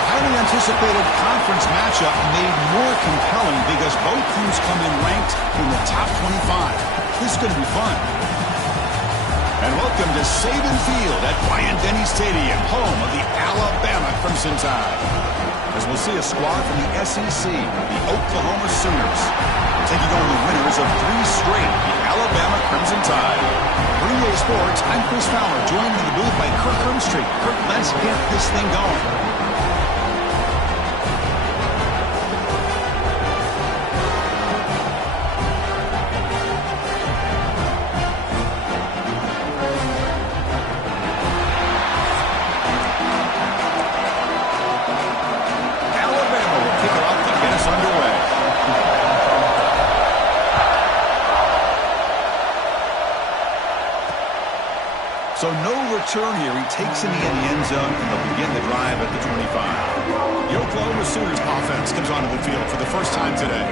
A highly anticipated conference matchup made more compelling because both teams come in ranked in the top 25. This is going to be fun. And welcome to Saban Field at Bryant-Denny Stadium, home of the Alabama Crimson Tide. As we'll see a squad from the SEC, the Oklahoma Sooners, taking on the winners of 3 straight, the Alabama Crimson Tide. For EA Sports, I'm Chris Fowler, joined in the booth by Kirk Hermstreet. Kirk, let's get this thing going. So no return here. He takes it in the end zone, and they'll begin the drive at the 25. The Oklahoma Sooners offense comes onto the field for the first time today.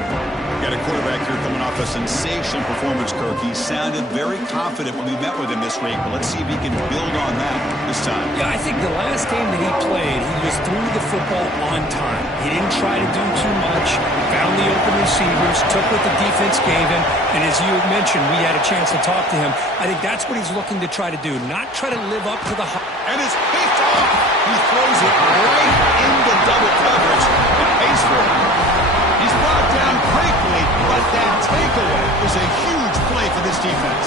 Got a quarterback here coming off a sensational performance, Kirk. He sounded very confident when we met with him this week, but let's see if he can build on that this time. Yeah, I think the last game that he played, he just threw the football on time. He didn't try to do too much, found the open receivers, took what the defense gave him, and as you mentioned, we had a chance to talk to him. I think that's what he's looking to try to do, not try to live up to the hype. And it's picked off. He throws it right into double coverage and pays for it. He's brought down quickly, but that takeaway is a huge play for this defense.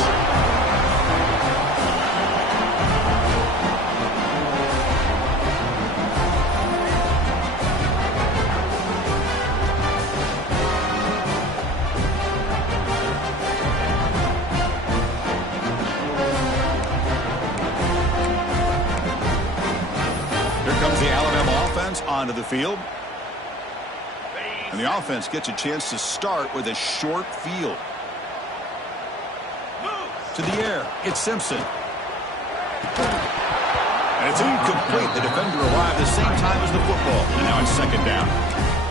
Here comes the Alabama offense onto the field. And the offense gets a chance to start with a short field. To the air, it's Simpson. And it's incomplete. The defender arrived the same time as the football. And now it's second down.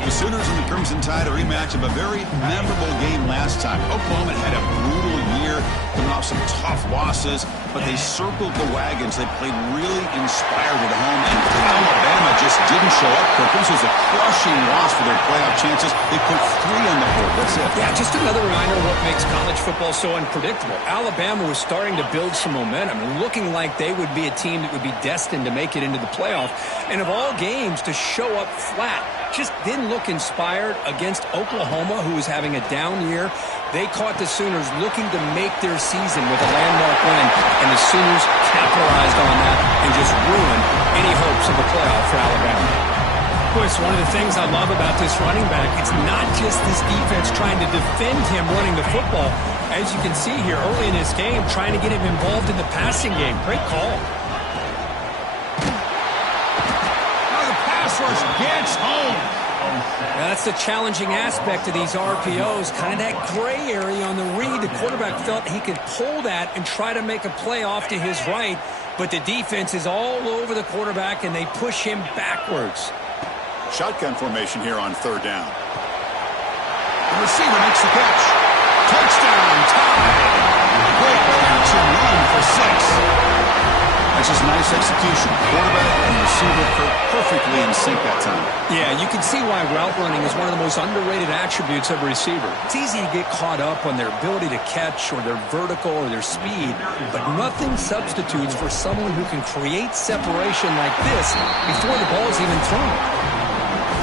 The Sooners and the Crimson Tide, a rematch of a very memorable game last time. Oklahoma had a brutal year, coming off some tough losses, but they circled the wagons. They played really inspired at home, and Alabama just didn't show up. This was a crushing loss for their playoff chances. They put 3 on the board. That's it. Yeah, just another reminder of what makes college football so unpredictable. Alabama was starting to build some momentum and looking like they would be a team that would be destined to make it into the playoff. And of all games, to show up flat, just didn't look inspired against Oklahoma, who was having a down year. They caught the Sooners looking to make their season with a landmark win, and the Sooners capitalized on that and just ruined any hopes of a playoff for Alabama. Of course, one of the things I love about this running back, it's not just this defense trying to defend him running the football. As you can see here early in this game, trying to get him involved in the passing game. Great call. Gets home. Now, that's the challenging aspect of these RPOs, kind of that gray area on the read. The quarterback felt he could pull that and try to make a play off to his right, but the defense is all over the quarterback, and they push him backwards. Shotgun formation here on third down. The receiver makes the catch. Touchdown, Tide. Great catch and run for 6. That's just nice execution. Quarterback and receiver perfectly in sync that time. Yeah, you can see why route running is one of the most underrated attributes of a receiver. It's easy to get caught up on their ability to catch or their vertical or their speed, but nothing substitutes for someone who can create separation like this before the ball is even thrown.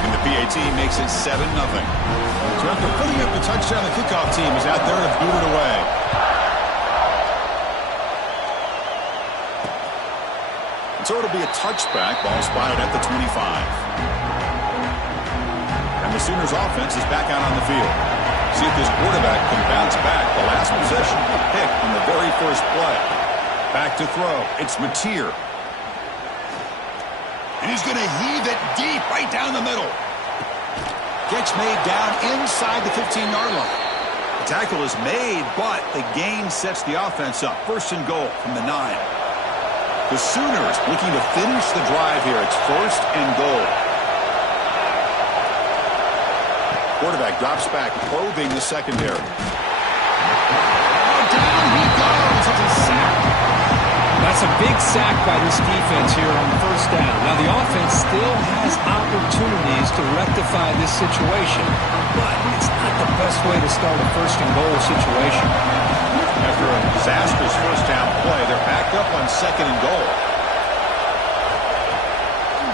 And the PAT makes it 7-0. So after putting up the touchdown, the kickoff team is out there to boot it away. So it'll be a touchback, ball spotted at the 25. And the Sooners offense is back out on the field. See if this quarterback can bounce back. The last possession, a pick on the very first play. Back to throw. It's Mateer. And he's going to heave it deep right down the middle. Catch made down inside the 15-yard line. The tackle is made, but the gain sets the offense up. First and goal from the 9. The Sooners looking to finish the drive here. It's first and goal. Quarterback drops back, probing the secondary. Down he goes. It's a sack. That's That's a big sack by this defense here on first down. Now, the offense still has opportunities to rectify this situation, but it's not the best way to start a first-and-goal situation. After a disastrous first-down play, they're back up on second and goal.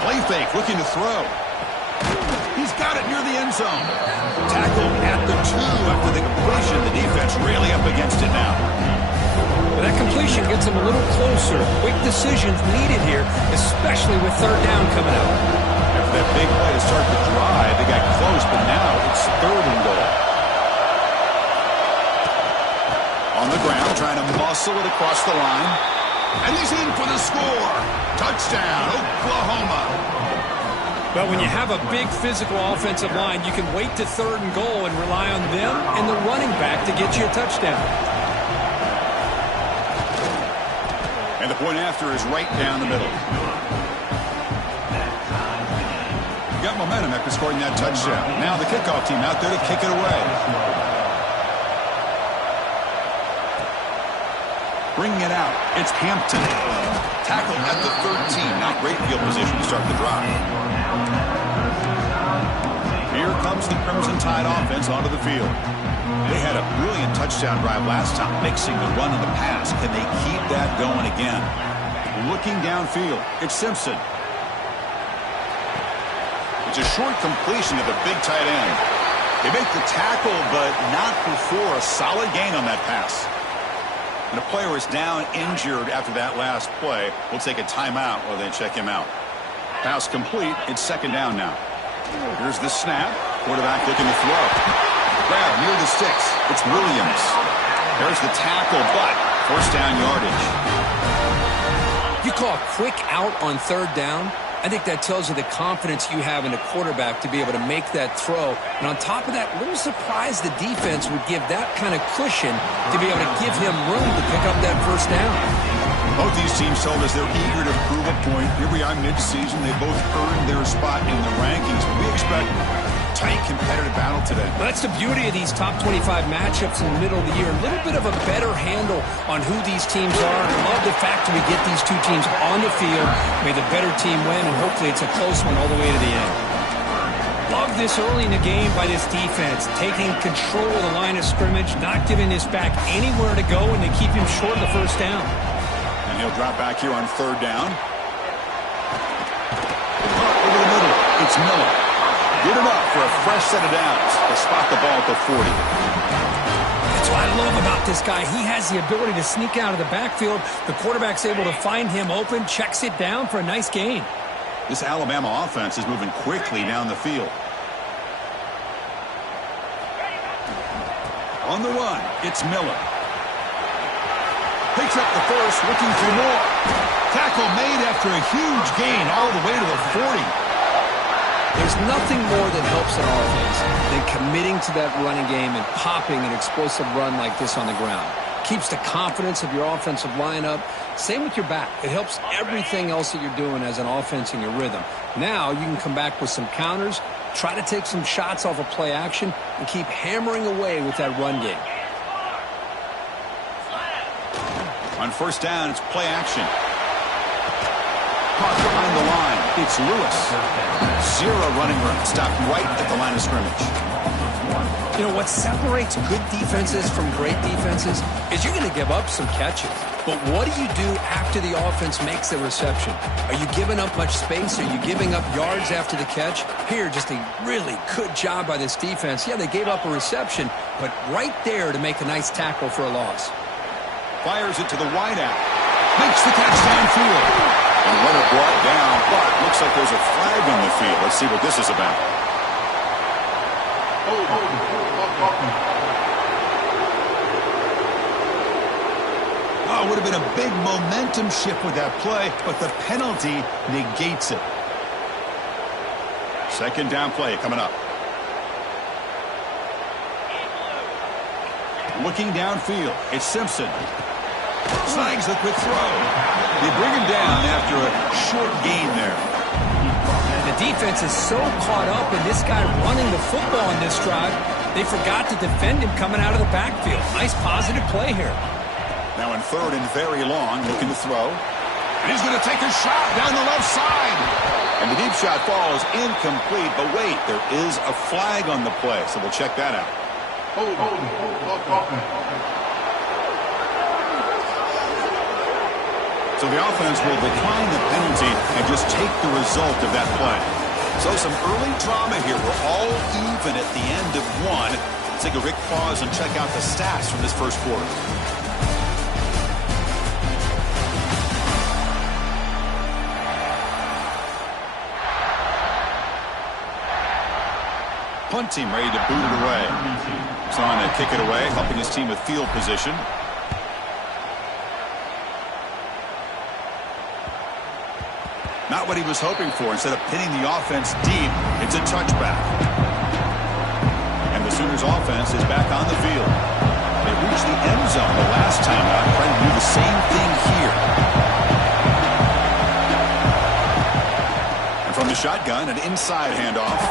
Play fake, looking to throw. He's got it near the end zone. Tackled at the 2 after the completion. The defense really up against it now. But that completion gets them a little closer. Quick decisions needed here, especially with third down coming up. After that big play to start the drive, they got close, but now it's third and goal. On the ground, trying to muscle it across the line. And he's in for the score. Touchdown, Oklahoma. But when you have a big physical offensive line, you can wait to third and goal and rely on them and the running back to get you a touchdown. And the point after is right down the middle. Got momentum after scoring that touchdown. Now the kickoff team out there to kick it away. Bringing it out, it's Hampton. Tackled at the 13. Not great field position to start the drive. Here comes the Crimson Tide offense onto the field. They had a brilliant touchdown drive last time, mixing the run and the pass. Can they keep that going again? Looking downfield, it's Simpson. It's a short completion to the big tight end. They make the tackle, but not before a solid gain on that pass. And a player is down injured after that last play. We'll take a timeout while they check him out. Pass complete. It's second down now. Here's the snap. Quarterback looking to throw. Grab near the sticks. It's Williams. There's the tackle, but first down yardage. You call a quick out on third down. I think that tells you the confidence you have in the quarterback to be able to make that throw. And on top of that, a little surprised the defense would give that kind of cushion to be able to give him room to pick up that first down. Both these teams told us they're eager to prove a point. Here we are mid-season. They both earned their spot in the rankings. We expect tight competitive battle today. Well, that's the beauty of these top 25 matchups in the middle of the year. A little bit of a better handle on who these teams are. I love the fact that we get these two teams on the field. May the better team win, and hopefully it's a close one all the way to the end. Love this early in the game by this defense, taking control of the line of scrimmage, not giving this back anywhere to go, and they keep him short of the first down. And he'll drop back here on third down. Over the middle, it's Miller. Good enough for a fresh set of downs to spot the ball at the 40. That's what I love about this guy. He has the ability to sneak out of the backfield. The quarterback's able to find him open, checks it down for a nice gain. This Alabama offense is moving quickly down the field. On the run, it's Miller. Picks up the first, looking for more. Tackle made after a huge gain all the way to the 40. There's nothing more that helps an offense than committing to that running game and popping an explosive run like this on the ground. Keeps the confidence of your offensive line up. Same with your back. It helps everything else that you're doing as an offense in your rhythm. Now you can come back with some counters, try to take some shots off of play action, and keep hammering away with that run game. On first down, it's play action. Caught behind the line. It's Lewis. Zero running room. Stopped right at the line of scrimmage. You know, what separates good defenses from great defenses is you're going to give up some catches. But what do you do after the offense makes the reception? Are you giving up much space? Are you giving up yards after the catch? Here, just a really good job by this defense. Yeah, they gave up a reception, but right there to make a nice tackle for a loss. Fires it to the wideout. Makes the catch downfield. And runner brought down, but looks like there's a flag on the field. Let's see what this is about. Oh, it would have been a big momentum shift with that play, but the penalty negates it. Second down play coming up. Looking downfield, it's Simpson. Snags the quick throw. They bring him down after a short gain there. The defense is so caught up in this guy running the football in this drive, they forgot to defend him coming out of the backfield. Nice positive play here. Now in third and very long, looking to throw. And he's going to take a shot down the left side. And the deep shot falls incomplete. But wait, there is a flag on the play, so we'll check that out. So the offense will decline the penalty and just take the result of that play. So some early drama here. We're all even at the end of one. Let's take a quick pause and check out the stats from this first quarter. Punt team ready to boot it away. He's on to kick it away, helping his team with field position. Not what he was hoping for. Instead of pinning the offense deep, it's a touchback. And the Sooners offense is back on the field. They reached the end zone the last time out, trying to do the same thing here. And from the shotgun, an inside handoff.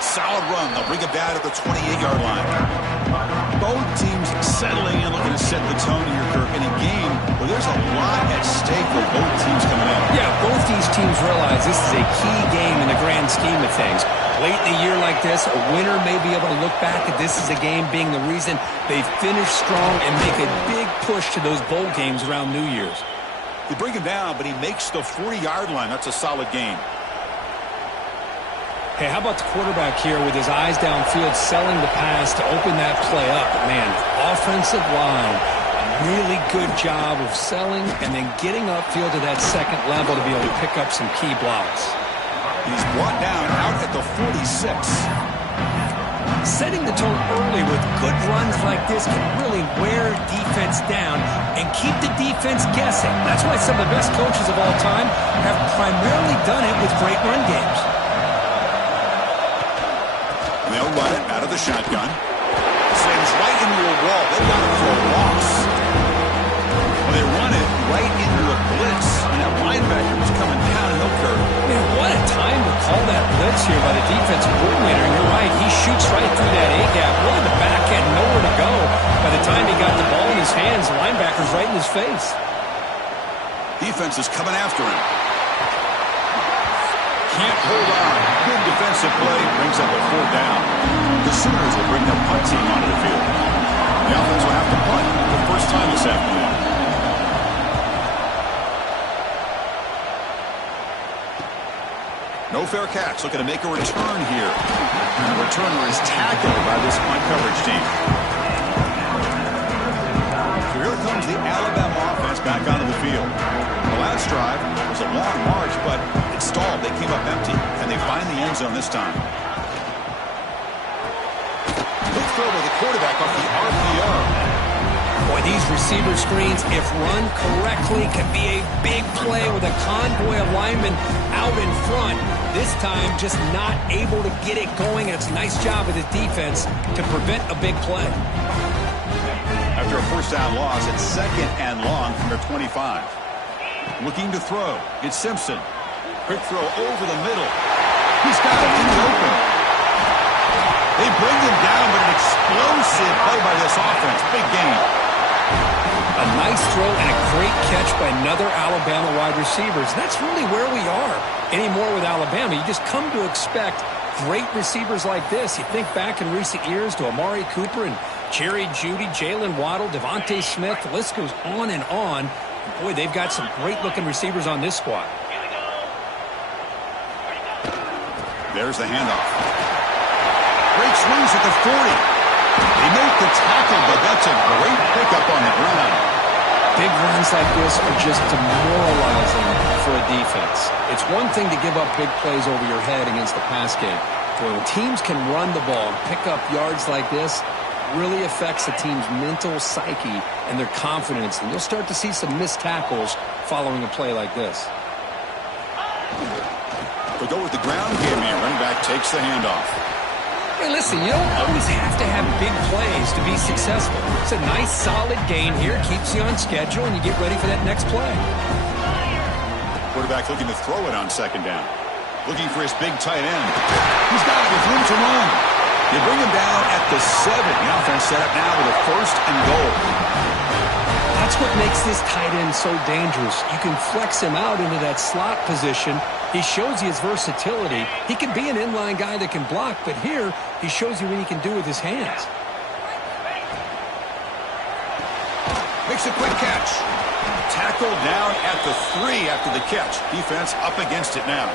Solid run. They'll bring it back at the 28-yard line. Both teams settling in, looking to set the tone here, Kirk, in a game where there's a lot at stake for both teams coming in. Yeah, both these teams realize this is a key game in the grand scheme of things. Late in a year like this, a winner may be able to look back at this as a game being the reason they finish strong and make a big push to those bowl games around New Year's. They bring him down, but he makes the 40-yard line. That's a solid game. Hey, how about the quarterback here with his eyes downfield, selling the pass to open that play up? Man, offensive line, really good job of selling and then getting upfield to that second level to be able to pick up some key blocks. He's brought down out at the 46. Setting the tone early with good runs like this can really wear defense down and keep the defense guessing. That's why some of the best coaches of all time have primarily done it with great run games. And they'll run it out of the shotgun. Sends right into a wall. They got it for a loss. Well, they run it right into a blitz. And that linebacker was coming downhill curve. Man, what a time to call that blitz here by the defensive coordinator. And you're right, he shoots right through that A-gap. Really, the back had nowhere to go. By the time he got the ball in his hands, the linebacker's right in his face. Defense is coming after him. Can't hold on. Good defensive play. Brings up a 4th down. The Sooners will bring their punt team onto the field. The offense will have to punt for the first time this afternoon. No fair catch. Looking to make a return here. And the returner is tackled by this punt coverage team. So here comes the Alabama offense back onto the field. The last drive was a long march, but it stalled. They came up empty, and they find the end zone this time. Quick throw to the quarterback off the RPO. Boy, these receiver screens, if run correctly, can be a big play with a convoy of linemen out in front. This time, just not able to get it going, and it's a nice job with his defense to prevent a big play. After a first down loss, it's 2nd and long from their 25. Looking to throw. It's Simpson. Quick throw over the middle. He's got it in the open. They bring him down, but an explosive play by this offense. Big game. A nice throw and a great catch by another Alabama wide receiver. That's really where we are anymore with Alabama. You just come to expect great receivers like this. You think back in recent years to Amari Cooper and Jerry Jeudy, Jalen Waddle, Devontae Smith. The list goes on and on. Boy, they've got some great-looking receivers on this squad. There's the handoff. Great swings at the 40. They make the tackle, but that's a great pickup on the ground. Big runs like this are just demoralizing for a defense. It's one thing to give up big plays over your head against the pass game. But when teams can run the ball and pick up yards like this, really affects the team's mental psyche and their confidence. And you'll start to see some missed tackles following a play like this. They go with the ground game here. Running back takes the handoff. Hey, listen, you don't always have to have big plays to be successful. It's a nice, solid gain here. Keeps you on schedule, and you get ready for that next play. Quarterback looking to throw it on 2nd down. Looking for his big tight end. He's got it with room to run. They bring him down at the 7. The offense set up now with a 1st and goal. I That's what makes this tight end so dangerous. You can flex him out into that slot position. He shows you his versatility. He can be an inline guy that can block, but here he shows you what he can do with his hands. Makes a quick catch. Tackled down at the 3 after the catch. Defense up against it now.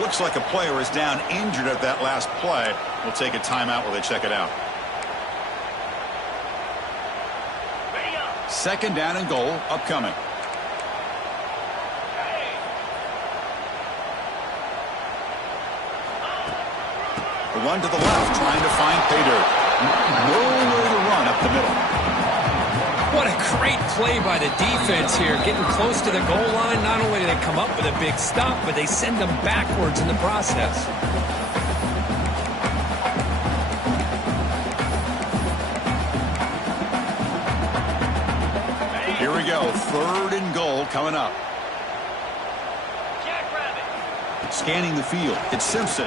Looks like a player is down injured at that last play. We'll take a timeout while they check it out. Second down and goal upcoming. The run to the left, trying to find pay dirt. Nowhere to run up the middle. What a great play by the defense here. Getting close to the goal line, not only do they come up with a big stop, but they send them backwards in the process. Here we go, third and goal coming up. Scanning the field, it's Simpson.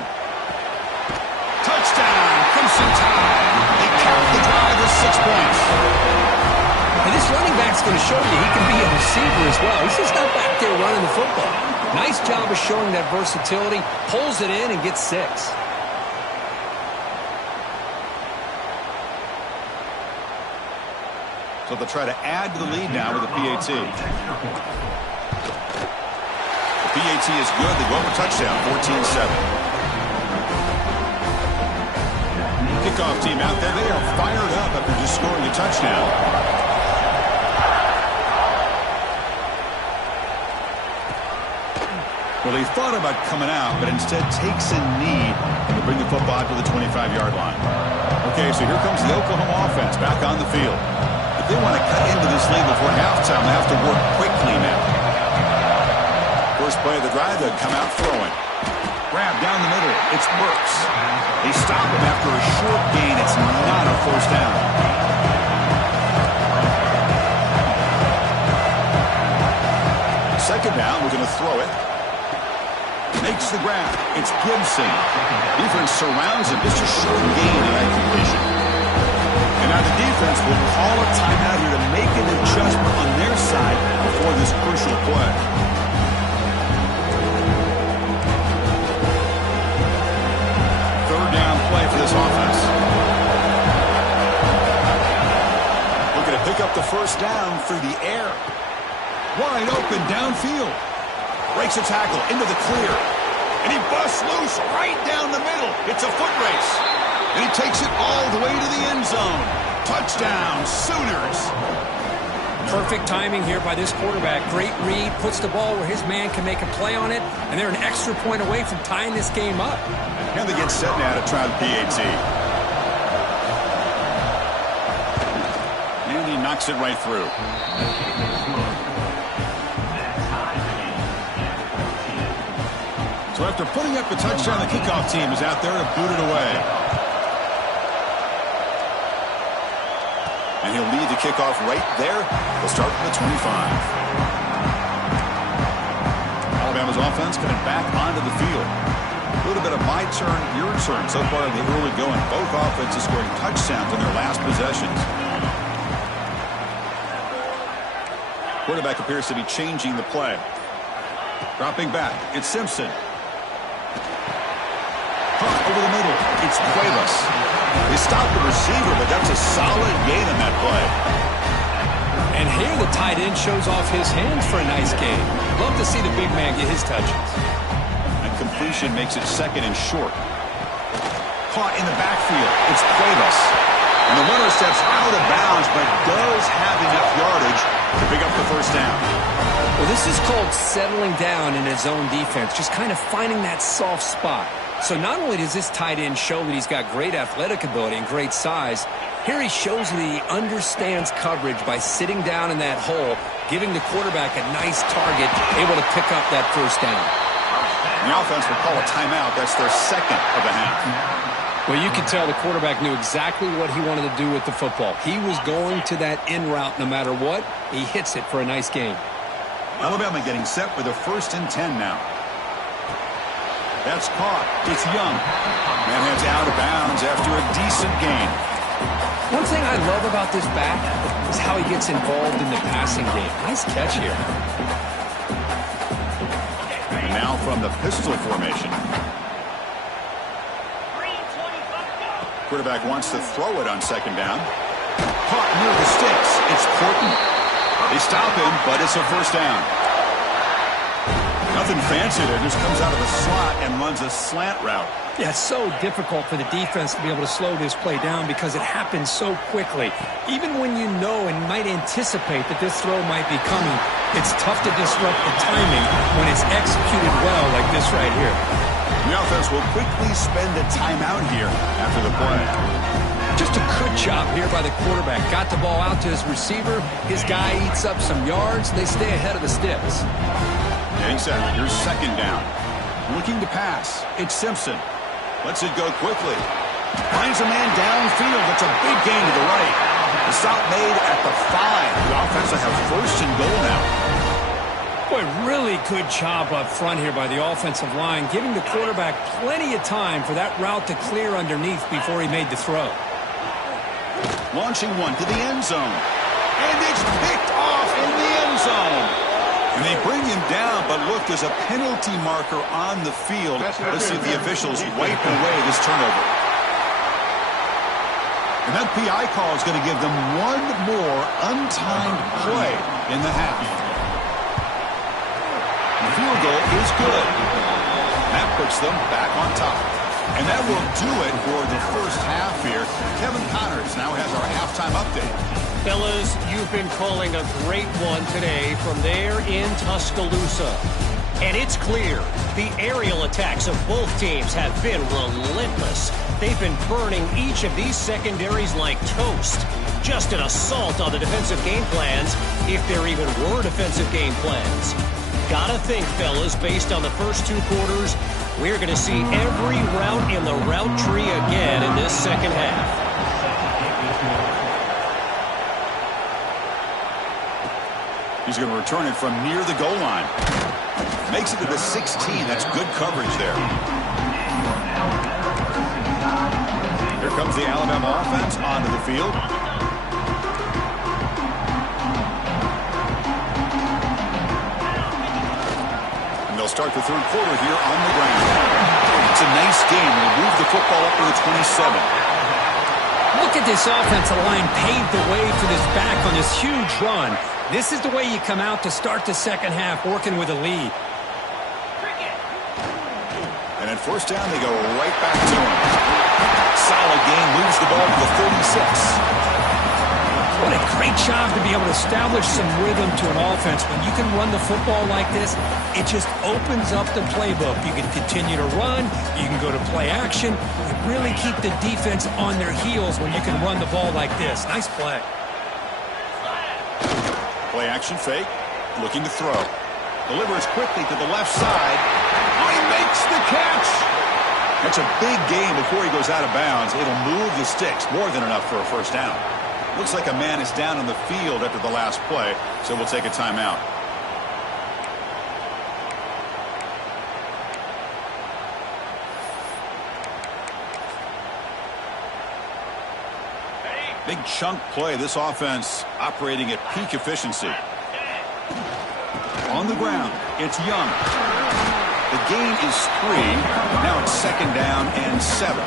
Touchdown, Crimson Tide. They count the drive with 6 points. And this running back's going to show you he can be a receiver as well. He's just not back there running the football. Nice job of showing that versatility. Pulls it in and gets 6. So they'll try to add to the lead now with the PAT. The PAT is good. They go up a touchdown, 14-7. Kickoff team out there. They are fired up after just scoring a touchdown. Well, he thought about coming out, but instead takes a knee to bring the football to the 25-yard line. Okay, so here comes the Oklahoma offense back on the field. If they want to cut into this lead before halftime, they have to work quickly now. First play of the drive, they come out throwing. Grab down the middle. It's Burks. They stop him after a short gain. It's not a first down. Second down, we're going to throw it. Makes the grab. It's Gibson. Defense surrounds him. Just a short gain in that completion. And now the defense will call a timeout here to make an adjustment on their side before this crucial play. Third down play for this offense. Looking to pick up the first down through the air. Wide open downfield. Breaks a tackle into the clear. And he busts loose right down the middle. It's a foot race. And he takes it all the way to the end zone. Touchdown, Sooners. Perfect timing here by this quarterback. Great read, puts the ball where his man can make a play on it, and they're an extra point away from tying this game up. And they get set now to try the PAT. And he knocks it right through. So after putting up a touchdown, the kickoff team is out there to boot it away. And he'll lead the kickoff right there. They'll start from the 25. Alabama's offense coming back onto the field. A little bit of my turn, your turn so far in the early going. Both offenses scoring touchdowns in their last possessions. Quarterback appears to be changing the play. Dropping back, it's Simpson. Over the middle, it's Cuevas. They stopped the receiver, but that's a solid gain on that play. And here the tight end shows off his hands for a nice gain. Love to see the big man get his touches. And completion makes it second and short. Caught in the backfield, it's Cuevas. And the runner steps out of bounds, but does have enough yardage to pick up the first down. Well, this is called settling down in his own defense, just kind of finding that soft spot. So not only does this tight end show that he's got great athletic ability and great size, here he shows that he understands coverage by sitting down in that hole, giving the quarterback a nice target, able to pick up that first down. The offense will call a timeout. That's their second of the half. Well, you can tell the quarterback knew exactly what he wanted to do with the football. He was going to that in route no matter what. He hits it for a nice gain. Alabama getting set with a 1st and 10 now. That's caught. It's Young. That heads out of bounds after a decent gain. One thing I love about this back is how he gets involved in the passing game. Nice catch here. And now from the pistol formation. Quarterback wants to throw it on second down. Caught near the sticks. It's Porton. They stop him, but it's a first down. Nothing fancy there. Just comes out of the slot and runs a slant route. Yeah, it's so difficult for the defense to be able to slow this play down because it happens so quickly. Even when you know and might anticipate that this throw might be coming, it's tough to disrupt the timing when it's executed well like this right here. The offense will quickly spend a timeout here after the play. Just a good job here by the quarterback. Got the ball out to his receiver. His guy eats up some yards. They stay ahead of the sticks. Getting set. Here's second down. Looking to pass. It's Simpson. Lets it go quickly. Finds a man downfield. It's a big gain to the right. The stop made at the 5. The offense will have first and goal now. Boy, really good job up front here by the offensive line, giving the quarterback plenty of time for that route to clear underneath before he made the throw. Launching one to the end zone. And it's picked off in the end zone. And they bring him down, but look, there's a penalty marker on the field. Let's see if the officials wipe away this turnover. And that PI call is going to give them one more untimed play in the half. The field goal is good. That puts them back on top. And that will do it for the first half here. Kevin Connors now has our halftime update. Fellas, you've been calling a great one today from there in Tuscaloosa. And it's clear the aerial attacks of both teams have been relentless. They've been burning each of these secondaries like toast. Just an assault on the defensive game plans, if there even were defensive game plans. Gotta think, fellas, based on the first 2 quarters, we're going to see every route in the route tree again in this second half. He's going to return it from near the goal line. Makes it to the 16. That's good coverage there. Here comes the Alabama offense onto the field. They'll start the third quarter here on the ground. It's a nice game. They move the football up to the 27. Look at this offensive line paved the way for this back on this huge run. This is the way you come out to start the second half, working with a lead. And at first down, they go right back to him. Solid game, moves the ball to the 36. What a great job to be able to establish some rhythm to an offense. When you can run the football like this, it just opens up the playbook. You can continue to run. You can go to play action. You really keep the defense on their heels when you can run the ball like this. Nice play. Play action fake. Looking to throw. Delivers quickly to the left side. Oh, he makes the catch. That's a big gain before he goes out of bounds. It'll move the sticks. More than enough for a first down. Looks like a man is down on the field after the last play, so we'll take a timeout. Big chunk play. This offense operating at peak efficiency. On the ground, it's Young. The gain is 3. Now it's second down and 7.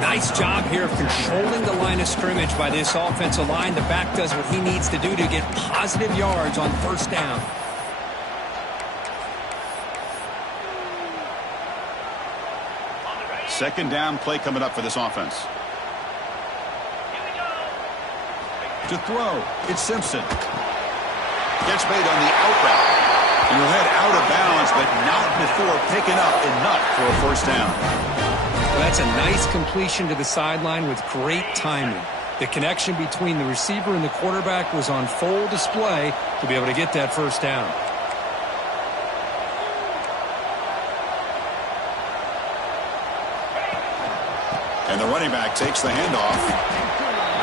Nice job here of controlling the line of scrimmage by this offensive line. The back does what he needs to do to get positive yards on first down. Second down play coming up for this offense. To throw, it's Simpson. Gets made on the out route. And he'll head out of bounds, but not before picking up enough for a first down. Well, that's a nice completion to the sideline with great timing. The connection between the receiver and the quarterback was on full display to be able to get that first down. And the running back takes the handoff.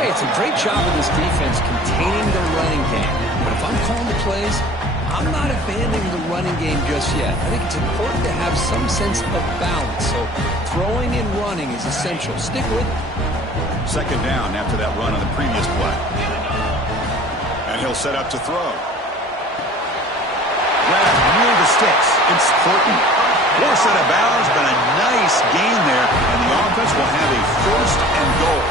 Hey, it's a great job of this defense containing their running game. But if I'm calling the plays, I'm not abandoning the running game just yet. I think it's important to have some sense of balance. So throwing and running is essential. Stick with it. Second down after that run on the previous play. And he'll set up to throw. Grab near the sticks. It's Horton. Force out of bounds, but a nice gain there. And the offense will have a first and goal.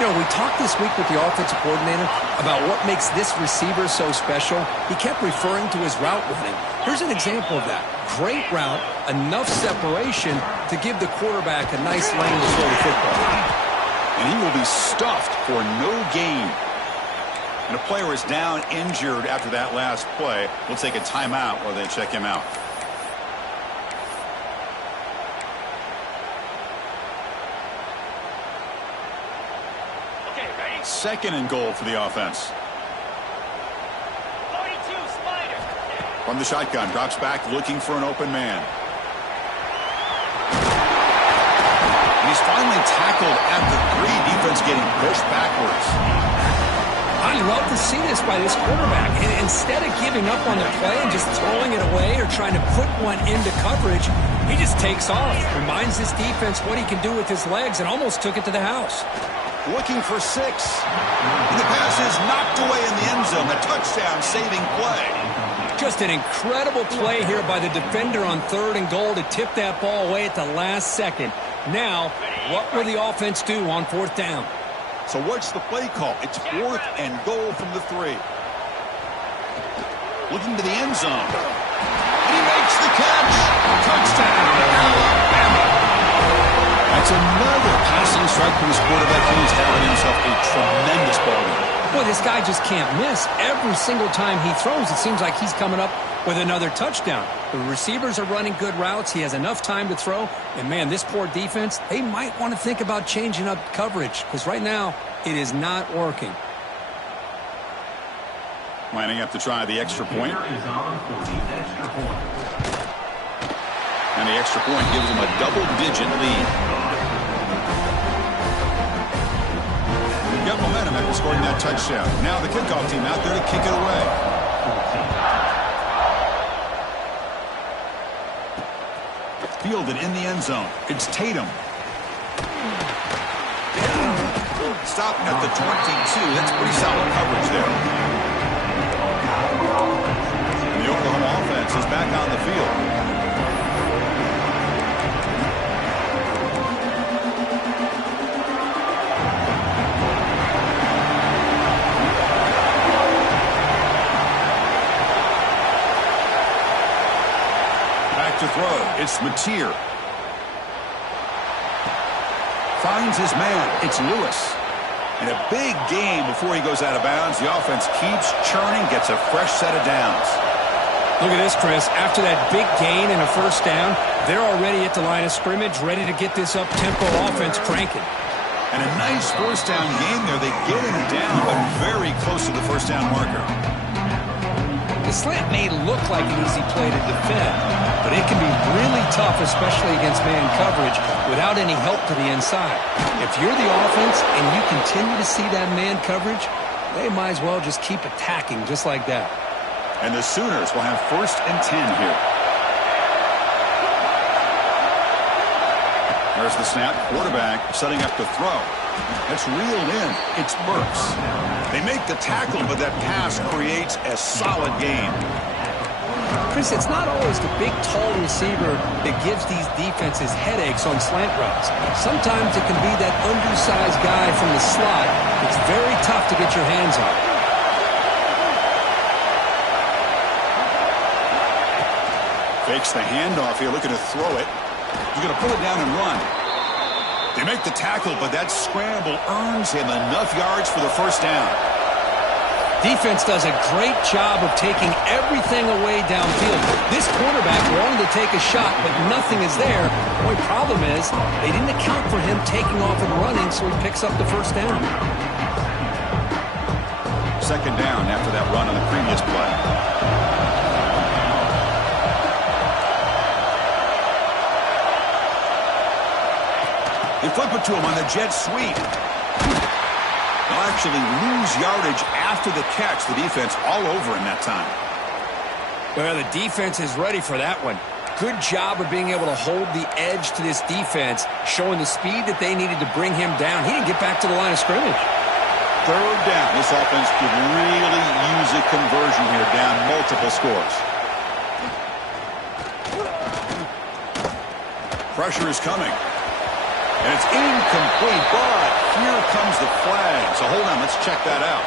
You know, we talked this week with the offensive coordinator about what makes this receiver so special. He kept referring to his route running. Here's an example of that. Great route, enough separation to give the quarterback a nice lane to throw the football. And he will be stuffed for no gain. And a player is down injured after that last play. We'll take a timeout while they check him out. Second and goal for the offense. 42, Spider. From the shotgun, drops back looking for an open man. And he's finally tackled at the 3. Defense getting pushed backwards. I love to see this by this quarterback. And instead of giving up on the play and just throwing it away or trying to put one into coverage, he just takes off. Reminds this defense what he can do with his legs and almost took it to the house. Looking for 6. And the pass is knocked away in the end zone. A touchdown-saving play. Just an incredible play here by the defender on 3rd and goal to tip that ball away at the last second. Now, what will the offense do on 4th down? So what's the play call? It's 4th and goal from the 3. Looking to the end zone. And he makes the catch. Touchdown, Alabama. That's another passing strike from his quarterback. He's having himself a tremendous ball game. Boy, this guy just can't miss. Every single time he throws, it seems like he's coming up with another touchdown. The receivers are running good routes. He has enough time to throw. And, man, this poor defense, they might want to think about changing up coverage because right now it is not working. Lining up to try the extra point. And the extra point gives them a double-digit lead. Got momentum after scoring that touchdown. Now the kickoff team out there to kick it away. Fielded in the end zone. It's Tatum. Stop at the 22. That's pretty solid coverage there. And the Oklahoma offense is back on the field. To throw. It's Mateer. Finds his man. It's Lewis. And a big game before he goes out of bounds. The offense keeps churning, gets a fresh set of downs. Look at this, Chris. After that big gain and a first down, they're already at the line of scrimmage, ready to get this up-tempo offense cranking. And a nice first down game there. They get him down, but very close to the first down marker. The slant may look like an easy play to defend, but it can be really tough, especially against man coverage, without any help to the inside. If you're the offense and you continue to see that man coverage, they might as well just keep attacking just like that. And the Sooners will have 1st and 10 here. There's the snap. Quarterback setting up to throw. That's reeled in. It's Burks. They make the tackle, but that pass creates a solid gain. Chris, it's not always the big, tall receiver that gives these defenses headaches on slant routes. Sometimes it can be that undersized guy from the slot. It's very tough to get your hands on. Fakes the handoff here, looking to throw it. He's going to pull it down and run. They make the tackle, but that scramble earns him enough yards for the first down. Defense does a great job of taking everything away downfield. This quarterback wanted to take a shot, but nothing is there. The only problem is they didn't account for him taking off and running, so he picks up the first down. Second down after that run on the previous play. They flip it to him on the jet sweep. They'll actually lose yardage after the catch. The defense all over him that time. Well, the defense is ready for that one. Good job of being able to hold the edge to this defense, showing the speed that they needed to bring him down. He didn't get back to the line of scrimmage. Third down. This offense could really use a conversion here, down multiple scores. Pressure is coming. And it's incomplete, but here comes the flag. So hold on, let's check that out.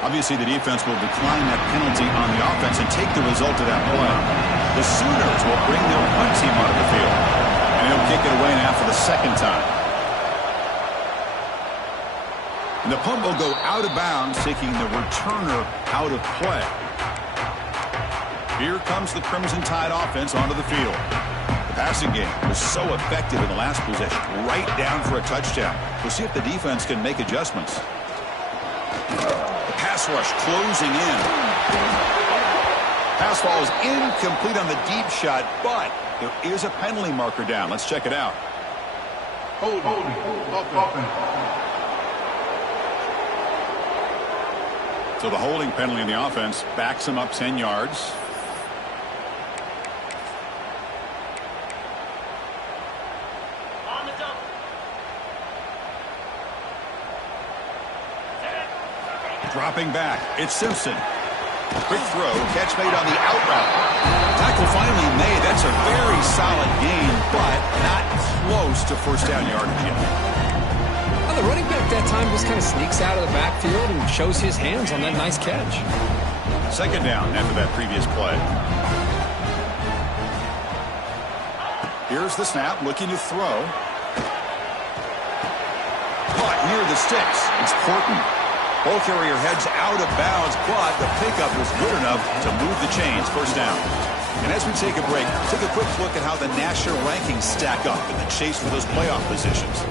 Obviously, the defense will decline that penalty on the offense and take the result of that play. The Sooners will bring their punt team onto the field. And he'll kick it away now for the second time. And the punt will go out of bounds, taking the returner out of play. Here comes the Crimson Tide offense onto the field. The passing game was so effective in the last possession, right down for a touchdown. We'll see if the defense can make adjustments. Pass rush closing in. Pass ball is incomplete on the deep shot, but there is a penalty marker down. Let's check it out. So the holding penalty in the offense backs him up 10 yards. Dropping back, it's Simpson. Quick throw, catch made on the out route. Tackle finally made. That's a very solid gain, but not close to first down yardage yet. Well, the running back that time just kind of sneaks out of the backfield and shows his hands on that nice catch. Second down after that previous play. Here's the snap, looking to throw. Caught near the sticks. It's Porton. Ball carrier heads out of bounds, but the pickup was good enough to move the chains. First down. And as we take a break, take a quick look at how the national rankings stack up in the chase for those playoff positions.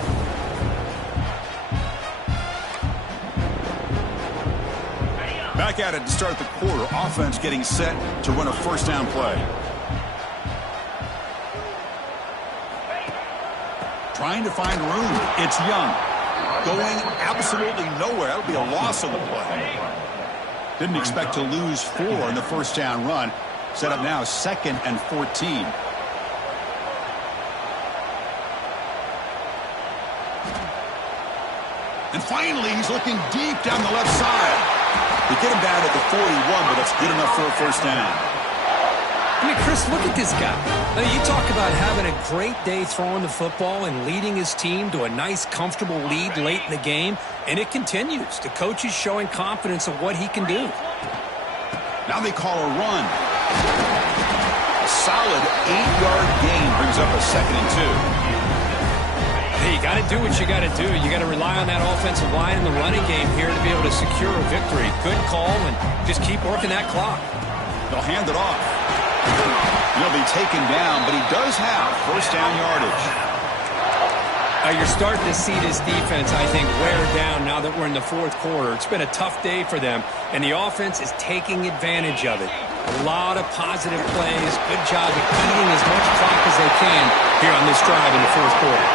Back at it to start the quarter. Offense getting set to run a first down play. Trying to find room. It's Young. Going absolutely nowhere. That'll be a loss on the play. Didn't expect to lose 4 in the first down run. Set up now 2nd and 14. And finally, he's looking deep down the left side. They get him down at the 41, but that's good enough for a first down. I mean, Chris, look at this guy. Now, you talk about having a great day throwing the football and leading his team to a nice, comfortable lead late in the game, and it continues. The coach is showing confidence of what he can do. Now they call a run. A solid 8-yard gain brings up a 2nd and 2. Hey, you got to do what you got to do. You got to rely on that offensive line in the running game here to be able to secure a victory. Good call, and just keep working that clock. They'll hand it off. He'll be taken down, but he does have first down yardage. You're starting to see this defense, I think, wear down now that we're in the fourth quarter. It's been a tough day for them, and the offense is taking advantage of it. A lot of positive plays. Good job of eating as much clock as they can here on this drive in the fourth quarter.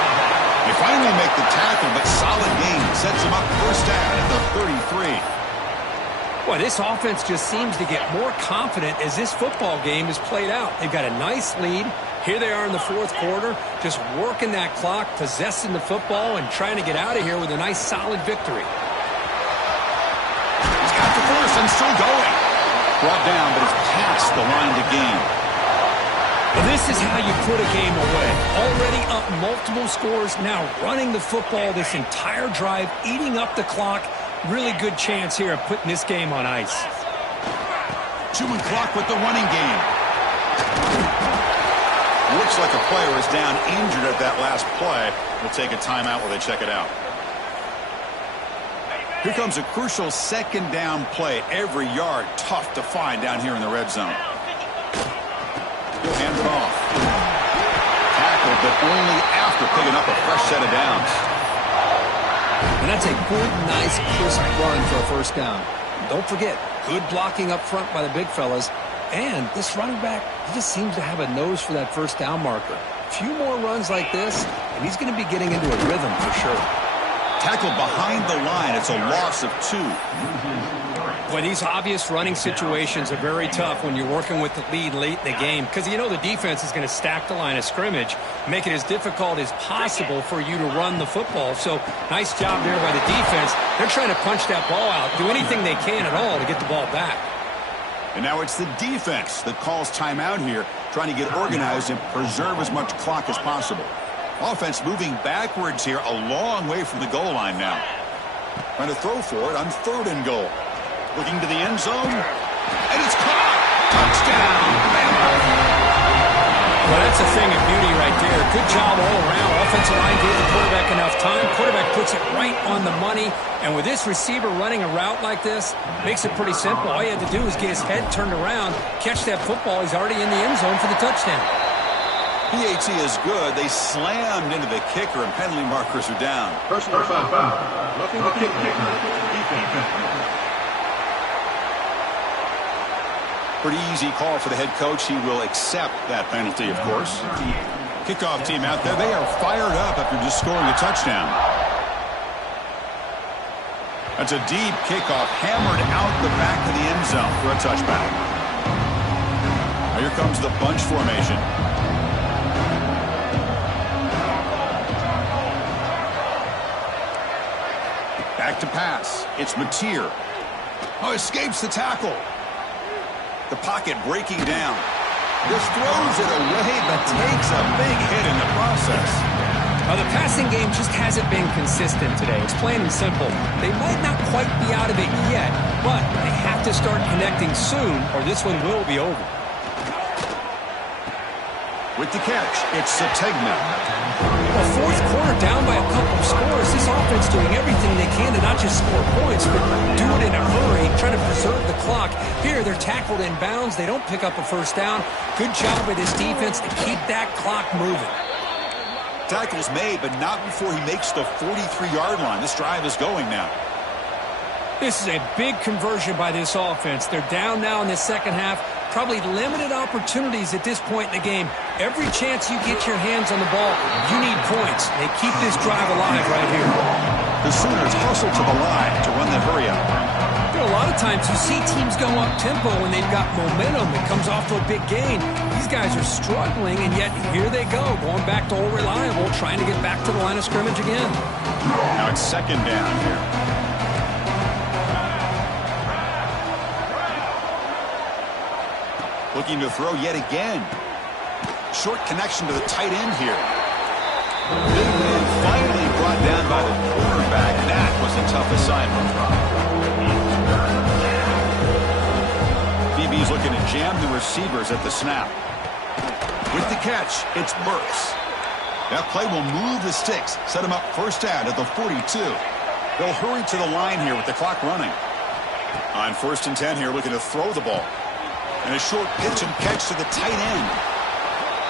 They finally make the tackle, but solid gain sets them up first down at the 33. Boy, this offense just seems to get more confident as this football game is played out. They've got a nice lead. Here they are in the fourth quarter, just working that clock, possessing the football, and trying to get out of here with a nice, solid victory. He's got the first and still going. Brought down, but it's past the line to gain. Well, this is how you put a game away. Already up multiple scores, now running the football this entire drive, eating up the clock. Really good chance here of putting this game on ice. 2 and clock with the running game. Looks like a player is down injured at that last play. We'll take a timeout while they check it out. Here comes a crucial second down play. Every yard tough to find down here in the red zone. He'll hand it off. Tackled, but only after picking up a fresh set of downs. And that's a good, nice, crisp run for a first down. Don't forget, good blocking up front by the big fellas. And this running back, he just seems to have a nose for that first down marker. few more runs like this, and he's going to be getting into a rhythm for sure. Tackled behind the line. It's a loss of 2. Boy, these obvious running situations are very tough when you're working with the lead late in the game because you know the defense is going to stack the line of scrimmage, make it as difficult as possible for you to run the football. So nice job there by the defense. They're trying to punch that ball out, do anything they can at all to get the ball back. And now it's the defense that calls timeout here, trying to get organized and preserve as much clock as possible. Offense moving backwards here, a long way from the goal line now. Trying to throw for it on 3rd and goal. Looking to the end zone, and it's caught! Touchdown! Well, that's a thing of beauty right there. Good job all around. Offensive line gave the quarterback enough time. Quarterback puts it right on the money. And with this receiver running a route like this, makes it pretty simple. All you had to do is get his head turned around, catch that football. He's already in the end zone for the touchdown. PAT is good. They slammed into the kicker, and penalty markers are down. Personal foul. Looking the kicker. Defense. Pretty easy call for the head coach. He will accept that penalty, of course. Kickoff team out there. They are fired up after just scoring a touchdown. That's a deep kickoff, hammered out the back of the end zone for a touchback. Now here comes the bunch formation. Back to pass. It's Mateer. Oh, escapes the tackle. The pocket breaking down. Just throws it away, but takes a big hit in the process. The passing game just hasn't been consistent today. It's plain and simple. They might not quite be out of it yet, but they have to start connecting soon, or this one will be over. With the catch, it's Sategna. Well, 4th quarter down by a couple of scores. This offense doing everything they can to not just score points, but do it in a hurry, trying to preserve the clock. Here, they're tackled in bounds. They don't pick up a first down. Good job by this defense to keep that clock moving. Tackle's made, but not before he makes the 43-yard line. This drive is going now. This is a big conversion by this offense. They're down now in the second half. Probably limited opportunities at this point in the game. Every chance you get your hands on the ball, you need points. They keep this drive alive right here. The Sooners hustle to the line to run the hurry up. You know, a lot of times you see teams go up-tempo when they've got momentum that comes off of a big gain. These guys are struggling, and yet here they go, going back to old reliable, trying to get back to the line of scrimmage again. Now it's 2nd down here. Looking to throw yet again. Short connection to the tight end here. Big man finally brought down by the quarterback. That was a tough assignment. DB's looking to jam the receivers at the snap. With the catch, it's Burks. That play will move the sticks, set him up first down at the 42. They'll hurry to the line here with the clock running. On 1st and 10 here, looking to throw the ball. And a short pitch and catch to the tight end.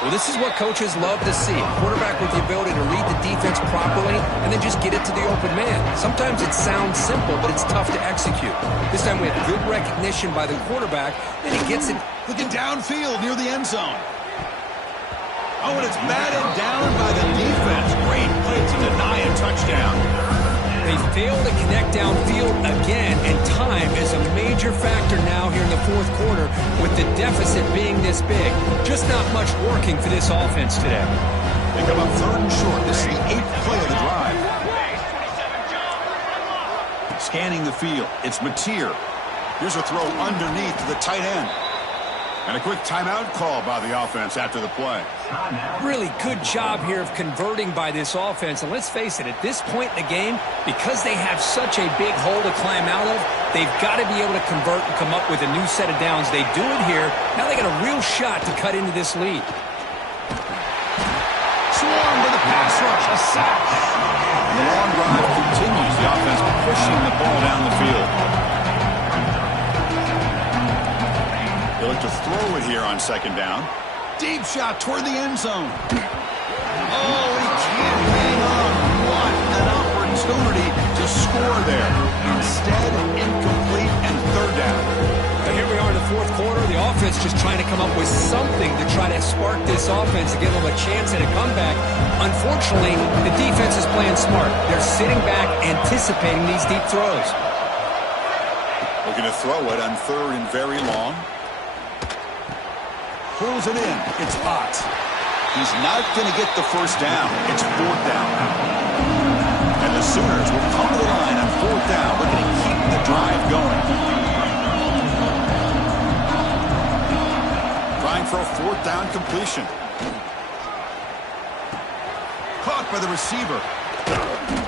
Well, this is what coaches love to see. A quarterback with the ability to read the defense properly and then just get it to the open man. Sometimes it sounds simple, but it's tough to execute. This time we have good recognition by the quarterback, then he gets it. Looking downfield near the end zone. Oh, and it's batted down by the defense. Great play to deny a touchdown. They fail to connect downfield again, and time is a major factor now here in the 4th quarter with the deficit being this big. Just not much working for this offense today. They come up 3rd and short. This is the 8th play of the drive. Scanning the field. It's Mateer. Here's a throw underneath to the tight end. And a quick timeout call by the offense after the play. Really good job here of converting by this offense. And let's face it, at this point in the game, because they have such a big hole to climb out of, they've got to be able to convert and come up with a new set of downs. They do it here. Now they got a real shot to cut into this lead. Swarm with a pass rush, a sack. And the long drive continues. The offense pushing the ball down the field. They look to throw it here on 2nd down. Deep shot toward the end zone. Oh, he can't hang on. What an opportunity to score there. Instead, incomplete and 3rd down. Now here we are in the fourth quarter. The offense just trying to come up with something to try to spark this offense to give them a chance at a comeback. Unfortunately, the defense is playing smart. They're sitting back, anticipating these deep throws. Looking to throw it on third and very long. Pulls it in. It's hot. He's not going to get the first down. It's fourth down now. And the Sooners will come to the line on fourth down, looking to keep the drive going. Trying for a fourth down completion. Caught by the receiver.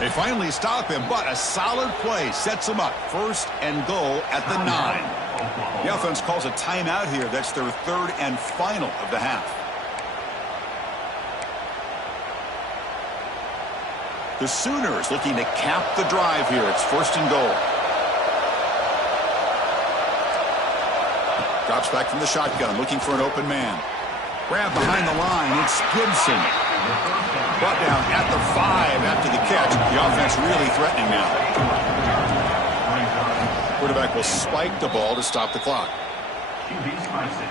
They finally stop him, but a solid play sets him up. First and goal at the 9. The offense calls a timeout here. That's their third and final of the half. The Sooners looking to cap the drive here. It's first and goal. Drops back from the shotgun, looking for an open man. Grab behind the line. It's Gibson. Brought down at the 5 after the catch. The offense really threatening now. Quarterback will spike the ball to stop the clock. QB spikes it.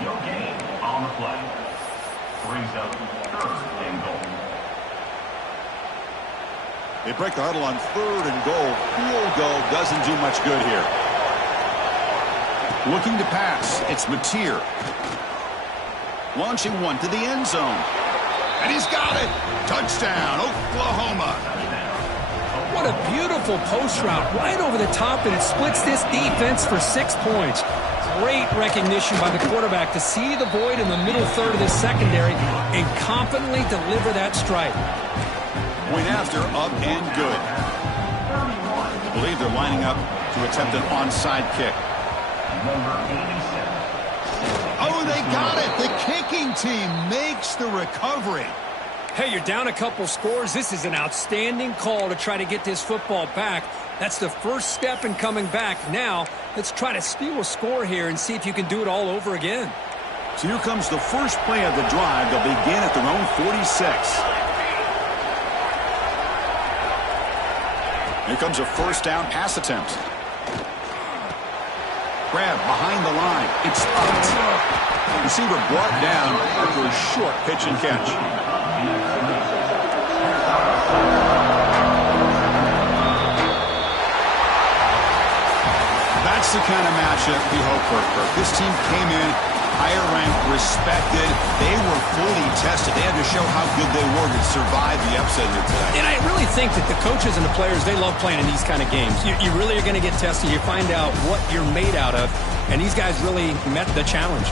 No gain on the play. Brings up first and goal. They break the huddle on third and goal. Field goal doesn't do much good here. Looking to pass. It's Mateer. Launching one to the end zone. And he's got it. Touchdown, Oklahoma. What a beautiful post route right over the top, and it splits this defense for 6 points. Great recognition by the quarterback to see the void in the middle third of the secondary and confidently deliver that strike. Point after, up and good. I believe they're lining up to attempt an onside kick. Oh, they got it. The kicking team makes the recovery. Hey, you're down a couple scores. This is an outstanding call to try to get this football back. That's the first step in coming back. Now, let's try to steal a score here and see if you can do it all over again. So here comes the first play of the drive. They'll begin at their own 46. Here comes a first down pass attempt. Grab behind the line. It's up. Receiver brought down after a short pitch and catch. That's the kind of matchup we hope for. This team came in higher ranked, respected. They were fully tested. They had to show how good they were to survive the upset here today. And I really think that the coaches and the players, they love playing in these kind of games. You really are going to get tested. You find out what you're made out of. And these guys really met the challenge.